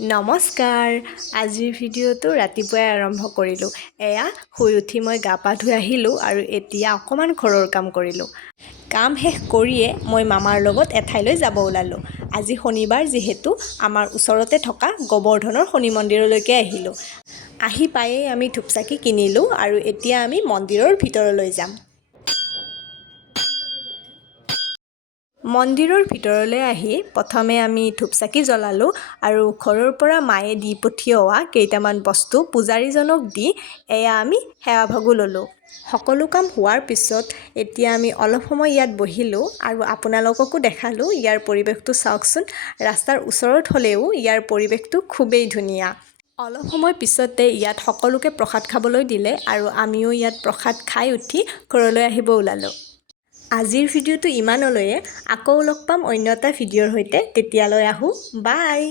নমস্কাৰ আজিৰ ভিডিঅ'টো ৰাতিপুৱাই আৰম্ভ কৰিলোঁ এয়া শুই উঠি মই গা পা ধুই আহিলোঁ আৰু এতিয়া অকণমান ঘৰৰ কাম কৰিলোঁ কাম শেষ কৰিয়ে মই মামাৰ লগত এঠাইলৈ যাব ওলালোঁ আজি শনিবাৰ যিহেতু আমাৰ ওচৰতে থকা গোবৰ্ধনৰ শনি মন্দিৰলৈকে আহিলোঁ আহি পায়েই আমি ধূপচাকি কিনিলোঁ আৰু এতিয়া আমি মন্দিৰৰ ভিতৰলৈ যাম মন্দিৰৰ ভিতৰলৈ আহি প্ৰথমে আমি ধূপচাকি জ্বলালোঁ আৰু ঘৰৰ পৰা মায়ে দি পঠিওৱা কেইটামান বস্তু পূজাৰীজনক দি এয়া আমি সেৱাভাগো ল'লোঁ সকলো কাম হোৱাৰ পিছত এতিয়া আমি অলপ সময় ইয়াত বহিলোঁ আৰু আপোনালোককো দেখালোঁ ইয়াৰ পৰিৱেশটো চাওকচোন ৰাস্তাৰ ওচৰত হ'লেও ইয়াৰ পৰিৱেশটো খুবেই ধুনীয়া অলপ সময় পিছতে ইয়াত সকলোকে প্ৰসাদ খাবলৈ দিলে আৰু আমিও ইয়াত প্ৰসাদ খাই উঠি ঘৰলৈ আহিব ওলালোঁ আজিৰ ভিডিঅ'টো ইমানলৈয়ে আকৌ লগ পাম অন্য এটা ভিডিঅ'ৰ সৈতে তেতিয়ালৈ আহোঁ বাই